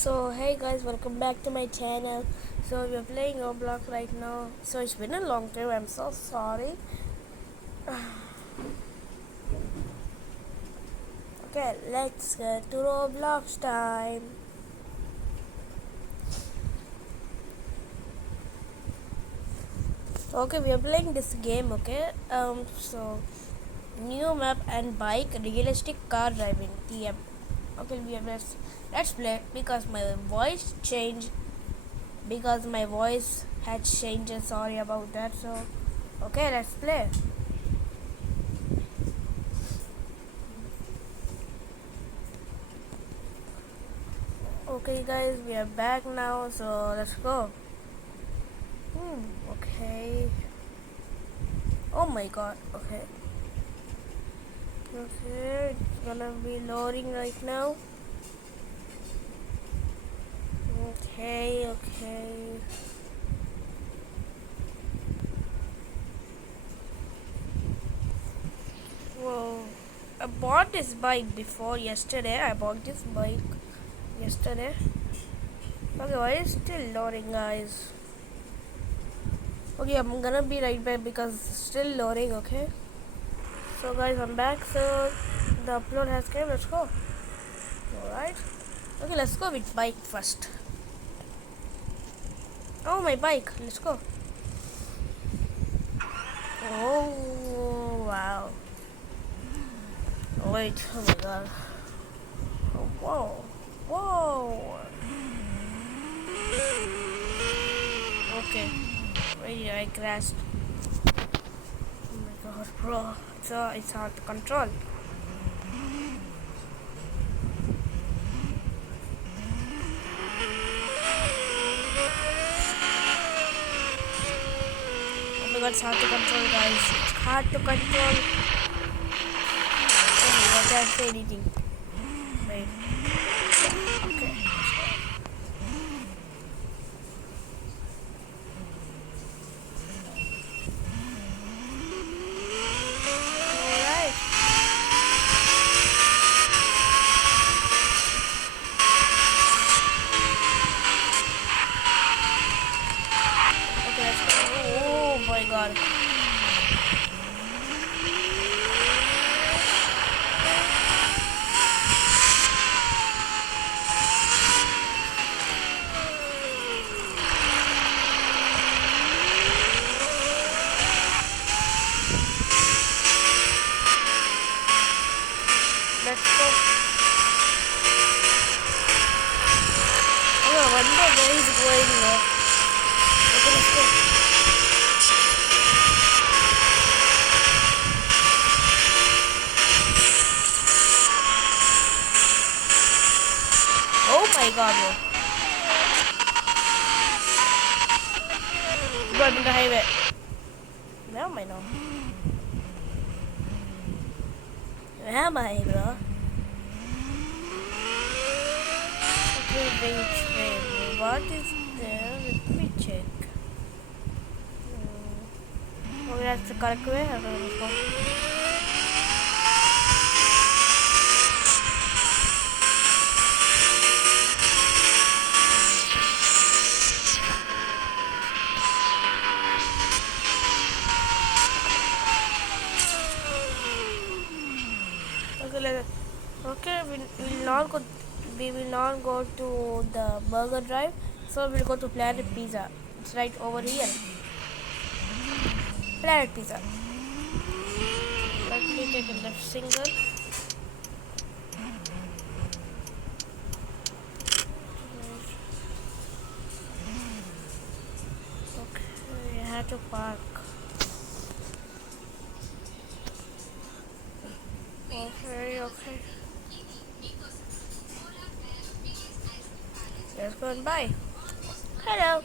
So hey guys, welcome back to my channel. So we're playing Roblox right now. So it's been a long time. I'm so sorry. Okay, let's get to Roblox time. Okay, we are playing this game. Okay. So new map and bike, realistic car driving. TM. Okay, let's play because my voice changed. Because my voice had changed. Sorry about that. So okay, let's play. Okay guys, we are back now, so let's go. Okay. Oh my god, okay. Okay, it's gonna be loading right now. Okay. Whoa. I bought this bike before yesterday. I bought this bike yesterday. Okay, why is it still loading guys? Okay, I'm gonna be right back because it's still loading, okay? So guys, I'm back. So the upload has came, let's go. Alright. Okay, let's go with bike first. Oh, my bike. Let's go. Oh, wow. Wait. Oh, my God. Oh, whoa. Whoa. Okay. Wait, I crashed. Oh, my God, bro. It's hard to control. Oh, my God, it's hard to control, guys. It's hard to control. Oh, my God, I can't say anything. Wait. Okay. Alright. Okay, let's go. Oh, my God. Let's go. Oh, I wonder where he's going now. Okay, let's go. Oh my god, bro. Bro, I'm in the highway. Where am I now? Where am I, bro? Okay, wait. What is there? Let me check. Okay, that's the correct way. Okay, let's go. Okay, okay, we will not go to the Burger Drive. So we'll go to Planet Pizza. It's right over here. Planet Pizza. Let me take a left single. Okay, I have to park. Okay. Let's go and buy. Hello.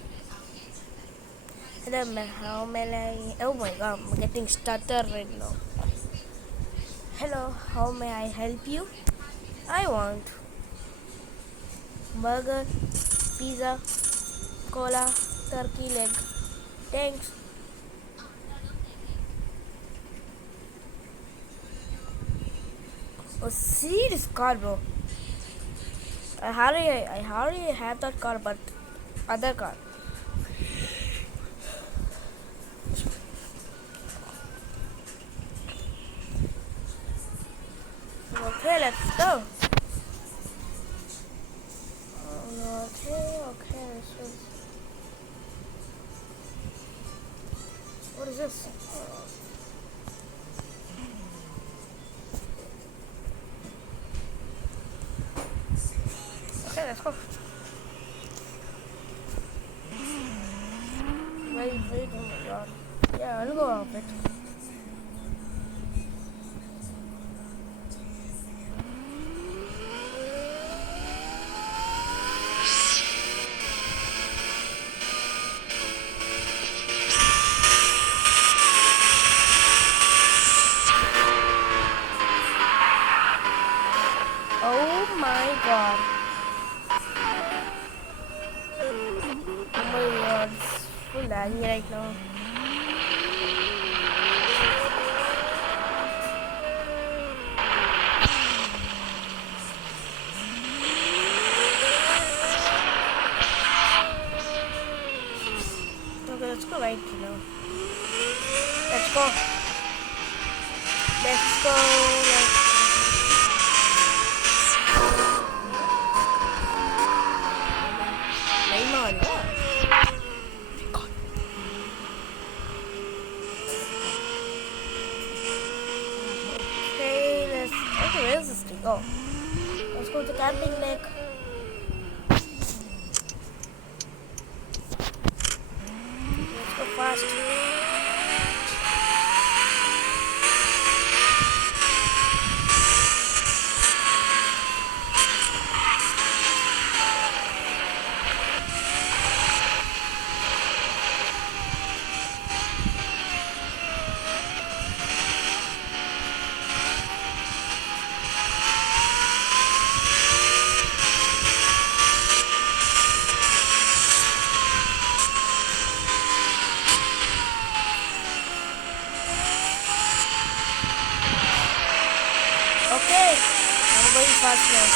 Hello, how may I? Oh my god, I'm getting stutter right now. Hello, how may I help you? I want burger, pizza, cola, turkey leg. Thanks. Oh, see this car, bro. I already have that car, but other car. Okay, let's go. Okay. What is this? Okay, let's go. Wait, oh my god. Yeah, I'll go off it. Oh my god. Oh my god. It's full laggy right now. Okay, let's go right, Let's go. Let's go. Raymond. Okay, where is this thing? Oh. Let's go to camping lake. Let's go fast. Okay, I'm going fast now.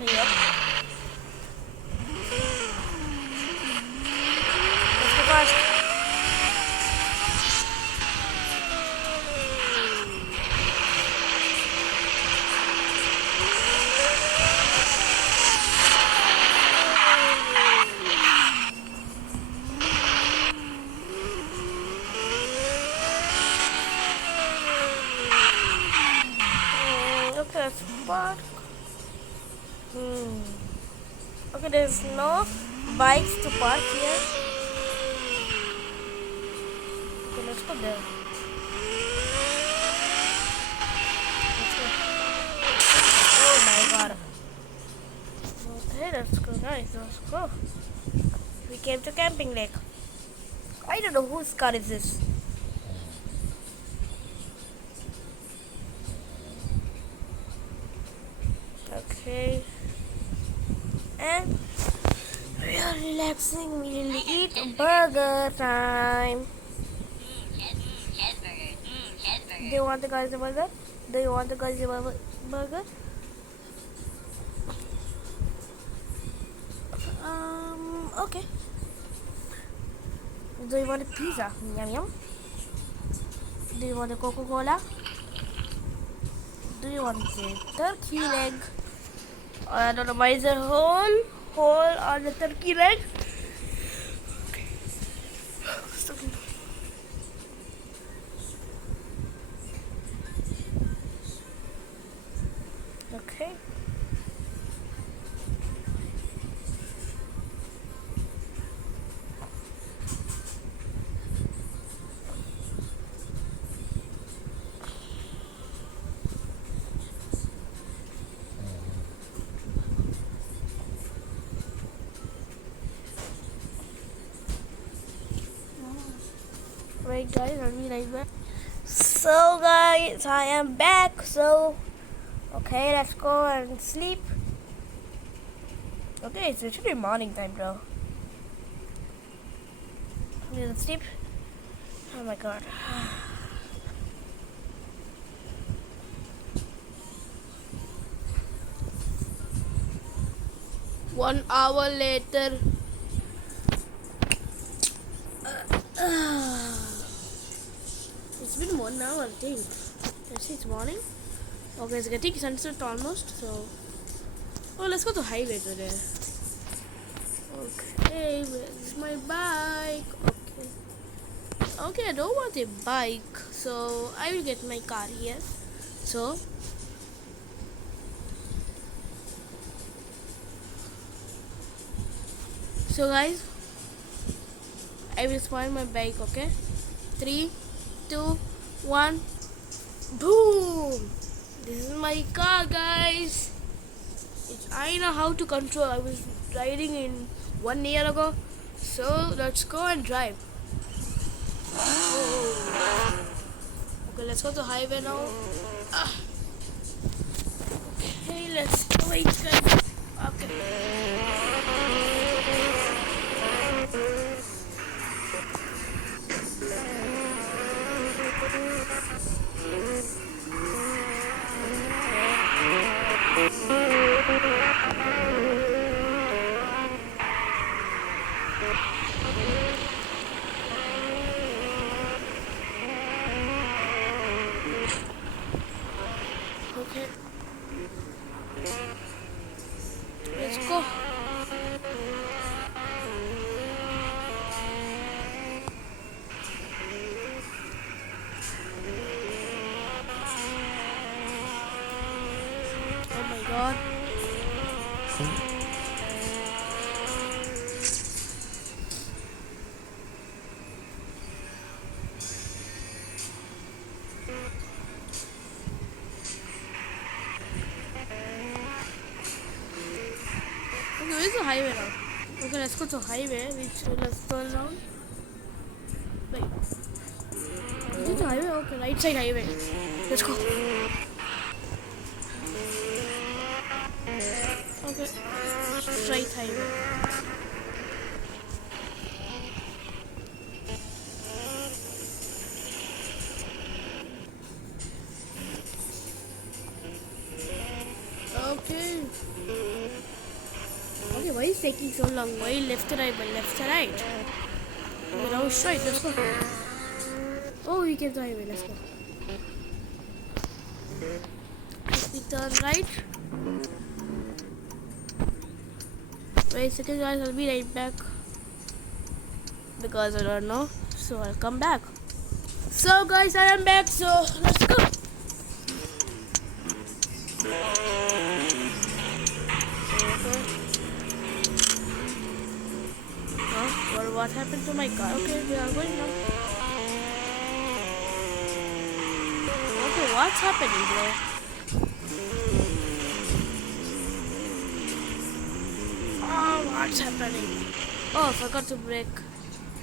Yep. Let's go fast. Okay, let's park. Okay, there's no bikes to park here. Okay, let's go there. Let's go. Oh my god. Okay, let's go, guys. Let's go. We came to camping lake. I don't know whose car is this. Okay. And we are relaxing. We will eat burger time. Do you want the guys a burger? Do you want the guys a burger? Okay. Do you want a pizza? Yum yum. Do you want a Coca-Cola? Do you want the turkey leg? I don't know why is there hole on the turkey leg. Okay. Wait guys, I'll be right back. So guys, I am back. So okay, let's go and sleep. Okay, it's literally morning time, bro. I'm gonna sleep. Oh my god. 1 hour later. It's been 1 hour, I think. Let's see, it's morning. Okay, it's getting sunset almost. So, oh, let's go to highway today. Okay, where's my bike? Okay. Okay, I don't want a bike, so I will get my car here. So guys, I will spawn my bike. Okay, 3, 2, 1, boom! This is my car, guys. I know how to control. I was riding in 1 year ago, so let's go and drive. Oh. Okay, let's go to highway now. Okay, let's wait, guys. Okay. Okay. Let's go. Oh my god. Okay, where's the highway now? Okay, let's go to highway. Let's turn around. Wait. Is it the highway? Okay, right side highway. Let's go. Okay. Straight highway. Okay. Okay, why is it taking so long? Why left to right, but left to right? Okay, now straight. Let's go. Oh, we came to highway. Let's go. If we turn right. Wait a second, guys. I'll be right back. Because I don't know. So I'll come back. So, guys, I am back. So, let's go. What happened to my car? Okay, we are going now. Okay, what's happening, bro? Oh, what's happening? Oh, I forgot to brake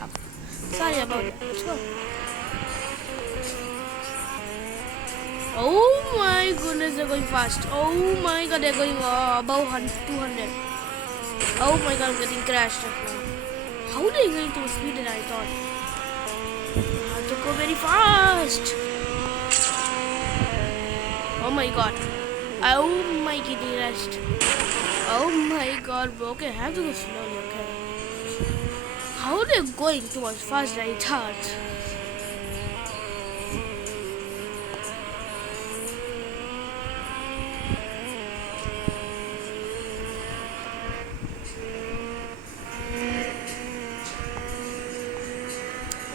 up. Sorry about that. Let's go. Oh my goodness, they're going fast. Oh my god, they're going above 200. Oh my god, I'm getting crashed right now. How are they going to speed than I thought? I have to go very fast. Oh my god. Oh my kitty rest. Oh my god, bro. Okay, I have to go slowly, okay? How are they going towards fast than I thought?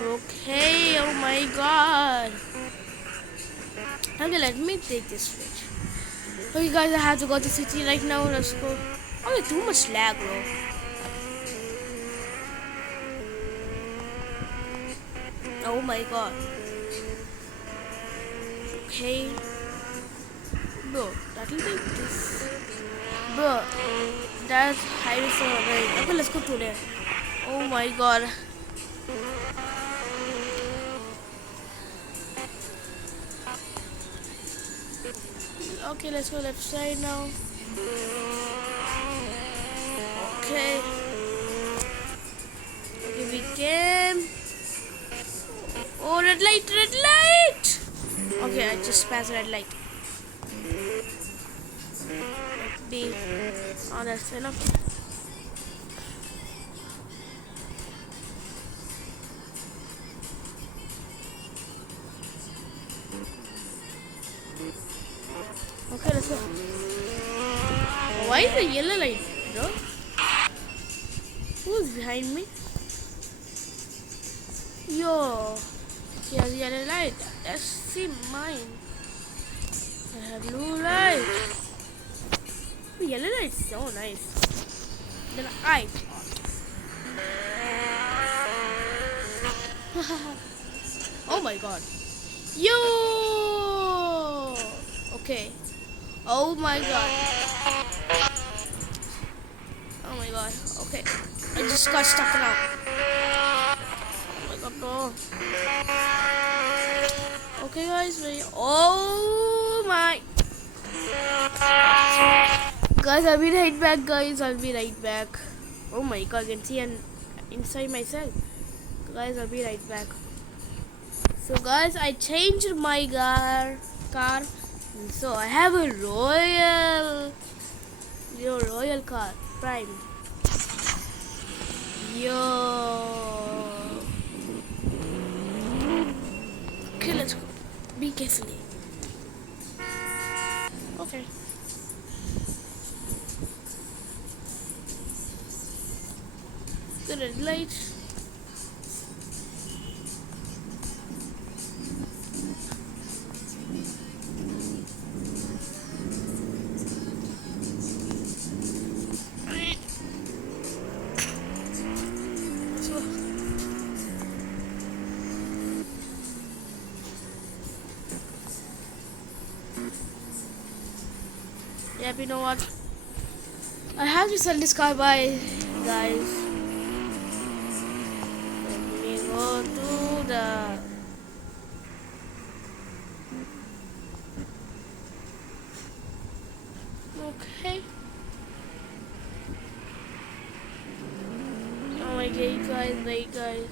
Okay, oh my god. Okay, let me take this switch. Okay guys, I have to go to city right now. Let's go. Okay, too much lag, bro. Oh my god. Okay. Bro, that'll take this. Bro, that's highway so right. Okay, let's go to there. Oh my god. Okay, let's go left side now. Okay. Okay, we came. Oh, red light, red light! Okay, I just passed red light. Let be. Oh, that's enough. Okay, let's go. Why is the yellow light, bro? Who's behind me? Yo. He has yellow light. Let's see mine. I have blue light. Oh, yellow light is so nice. Then I oh my god. Yo! Okay. Oh my god. Oh my god. Okay. I just got stuck now. Oh my god, bro. Okay, guys. Ready? Oh my. Guys, I'll be right back, guys. I'll be right back. Oh my god, I can see inside myself. Guys, I'll be right back. So guys, I changed my car. So I have a royal car, Prime. Yo. Okay, let's go. Be carefully. Okay. The red light. Yep, you know what? I have to sell this car by guys. Let me go to the okay. Oh my god, guys, wait guys.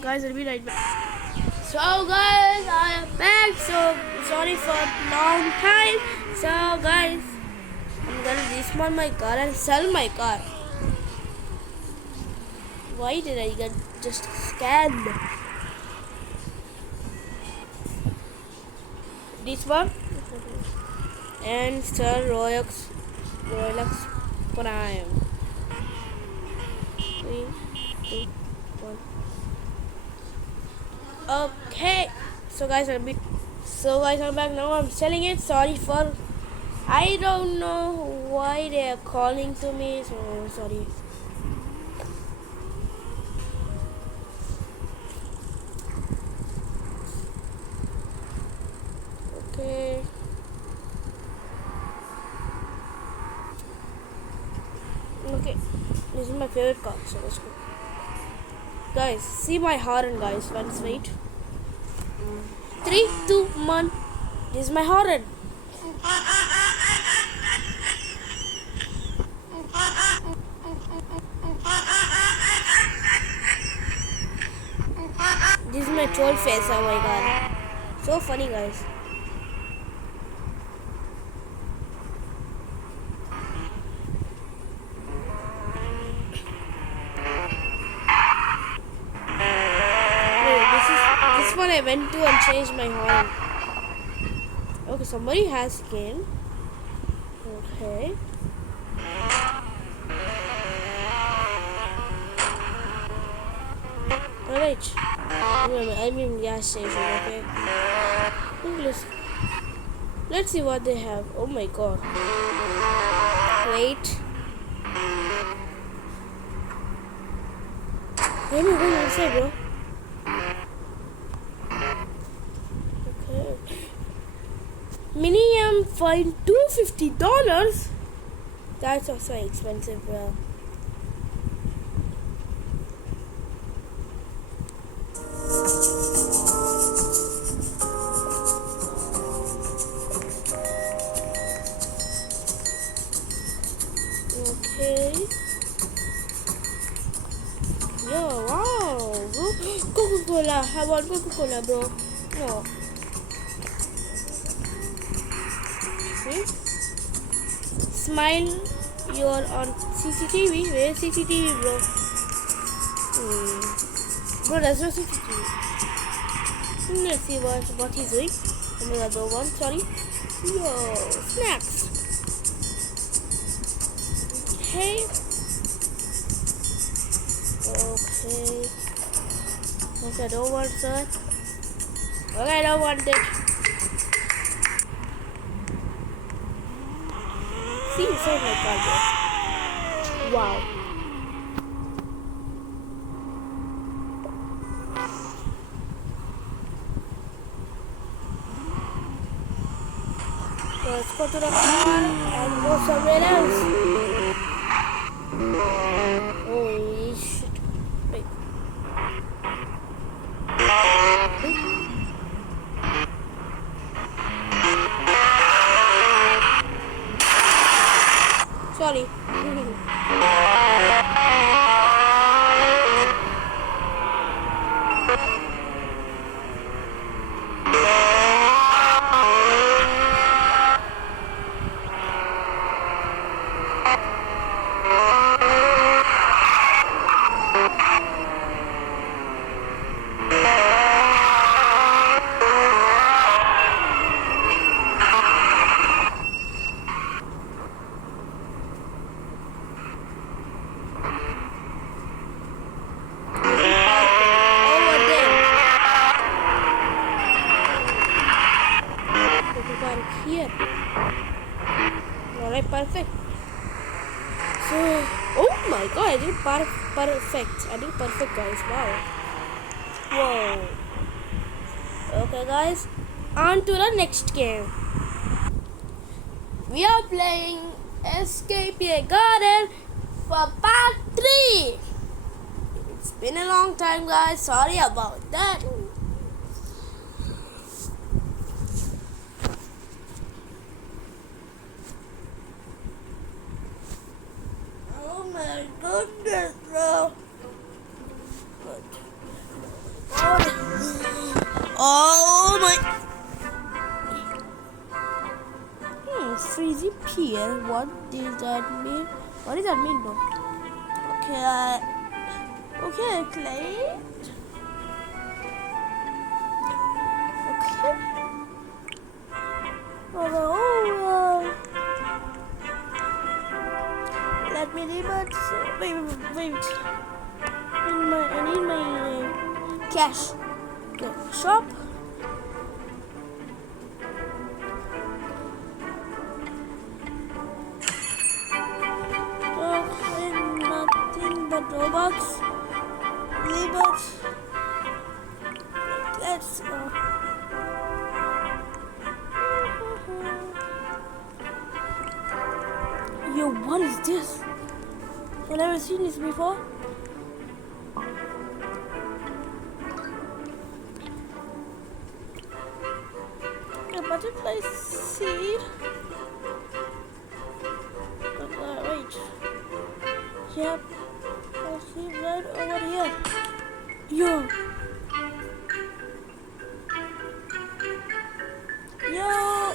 Guys, I'll be right back. So guys, I am back. So sorry for long time. So guys, I'm gonna dismount my car and sell my car. Why did I get just scammed? This one and sell Rolex Prime. 3, 2, 1. Okay, so guys, I'm back now. I'm selling it. Sorry for, I don't know why they are calling to me. So sorry. Okay. Okay, this is my favorite car. So let's go. Guys, see my horn, guys. Once wait. 3, 2, 1. This is my horn. This is my troll face. Oh my god. So funny, guys. I went to and changed my horn. Okay, somebody has skin. Okay. Alright. I'm in gas station, okay. Let's see what they have. Oh my god. Wait. Let me go inside, bro. Mini fine $250. That's also expensive, bro. Okay. Yo, wow, bro. Coca-Cola. I want Coca-Cola, bro. No. Smile, you're on CCTV. Where is CCTV, bro? Bro, that's not CCTV. Let's see what he's doing. Another one, sorry. Yo, snacks. Okay. Okay. Okay, I don't want that. Okay, I don't want it. See, it's so like that. Wow. Let's go to the car and go somewhere else. Holy shit. Wait. Sorry. Here. Alright, perfect. So, oh my god, I did perfect. I did perfect, guys. Wow. Whoa. Okay, guys. On to the next game. We are playing Escape a Garden for part 3. It's been a long time, guys. Sorry about that. Oh my goodness, bro. Oh my. Freezy Pier. What does that mean? What does that mean, though? Okay, okay, Clay. Okay. Let me leave it. Wait. I need my cash. Okay, shop. Nothing but robots. Leave it. Let's go. Yo, what is this? I've never seen this before. A butterfly seed. Wait. Yep. I see right over here. Yo.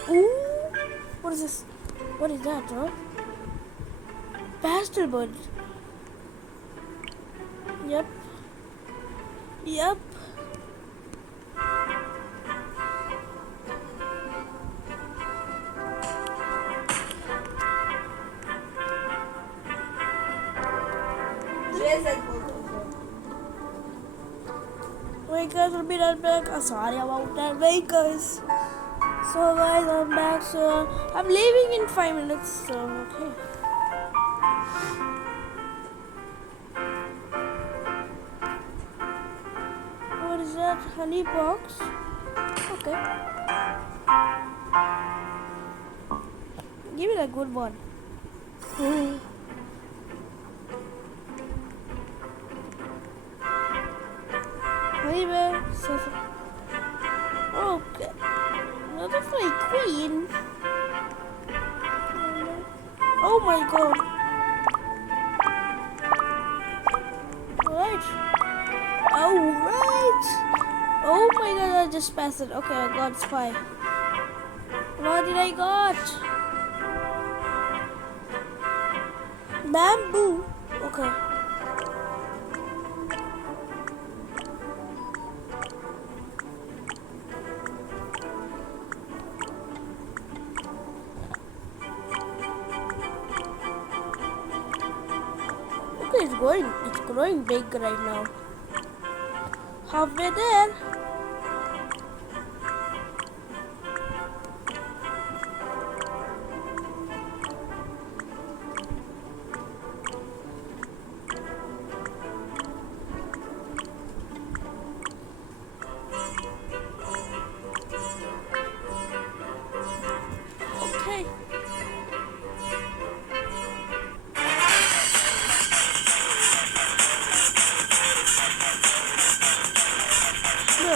Ooh. What is this? What is that, bro? Pastel bird. Yep. Wait guys, we'll be right back. Sorry about that. Wait guys. So guys, I'm back. So I'm leaving in 5 minutes. So okay. What is that? Honey box. Okay. Give me a good one. Maybe. Okay. Butterfly queen. Oh my god. Alright. Oh my god, I just passed it. Okay, I got spy. What did I got? Bamboo. Okay. It's growing big right now. Halfway there. Okay. No.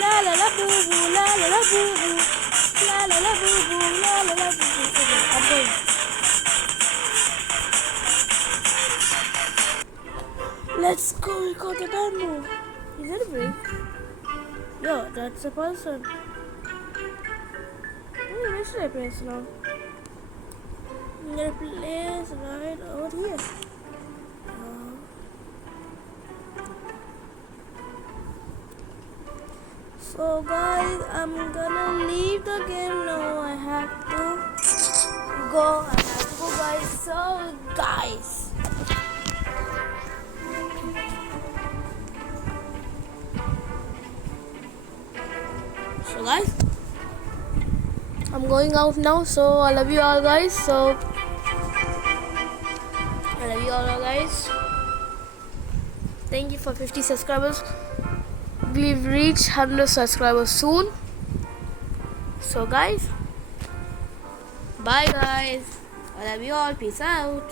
La la la boo boo, la la la boo boo, la la la boo boo, la la la boo boo. Okay, I'm going. Let's go. We got the bamboo. Is that a break? Yo, that's a person. Where should I place now? I'm gonna place right over here. So guys, I'm gonna leave the game now. I have to go. Guys. So guys, I'm going out now. So I love you all, guys. Thank you for 50 subscribers. We've reached 100 subscribers soon. So guys, bye guys. I love you all. Peace out.